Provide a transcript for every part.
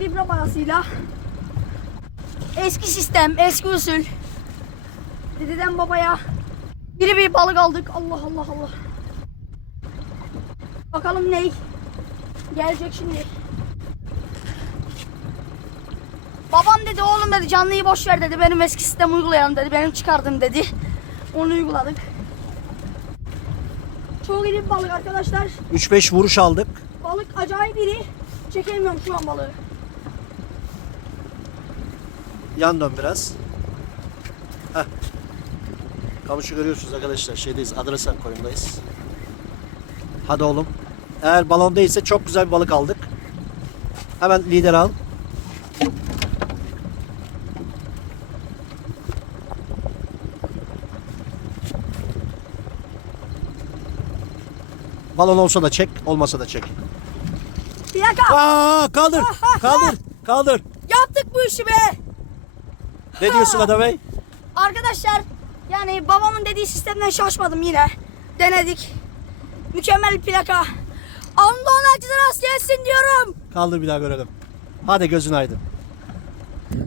Dibra parasıyla eski sistem, eski usul dededen babaya biri bir balık aldık. Allah Allah Allah. Bakalım ney gelecek şimdi. Babam dedi oğlum dedi canlıyı boş ver dedi. Benim eski sistem uygulayalım dedi. Benim çıkardım dedi. Onu uyguladık. Çok iyi bir balık arkadaşlar. 3-5 vuruş aldık. Balık acayip iri. Çekemiyorum şu an balığı. Yan dön biraz. Heh. Kamışı görüyorsunuz arkadaşlar. Şeydeyiz. Adrasan koyundayız. Hadi oğlum. Eğer balon değilse çok güzel bir balık aldık. Hemen lider al. Balon olsa da çek, olmasa da çek. Bir dakika. Aa, kaldır, kaldır, kaldır. Yaptık bu işi be. Ne diyorsun Ada Bey? Arkadaşlar yani babamın dediği sistemden şaşmadım yine. Denedik. Mükemmel bir plaka. Allah'ın herkese rast gelsin diyorum. Kaldır bir daha görelim. Hadi gözün aydın.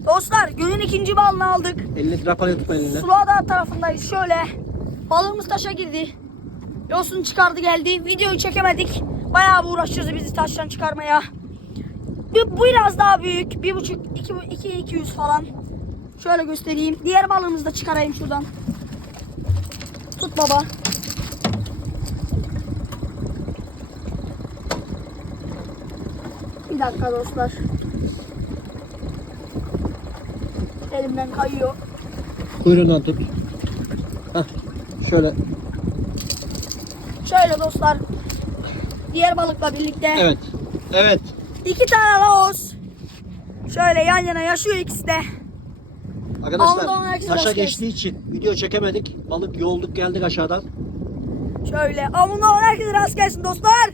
Dostlar günün ikinci balını aldık. Elini rapalı tutma elinden. Suluada tarafındayız şöyle. Balığımız taşa girdi. Yosun çıkardı geldi. Videoyu çekemedik. Bayağı bir uğraşıyoruz bizi taştan çıkarmaya. Bu, bu biraz daha büyük. Bir buçuk, iki, iki, iki yüz falan. Şöyle göstereyim. Diğer balığımızı da çıkarayım şuradan. Tut baba. Bir dakika dostlar. Elimden kayıyor. Kuyruğundan tut. Hah, şöyle. Şöyle dostlar. Diğer balıkla birlikte. Evet. Evet. İki tane laos. Şöyle yan yana yaşıyor ikisi de. Arkadaşlar Allah'ın herkese taşa rast geçtiği için video çekemedik. Balık yolduk geldik aşağıdan. Şöyle. Amına herkese rast gelsin dostlar.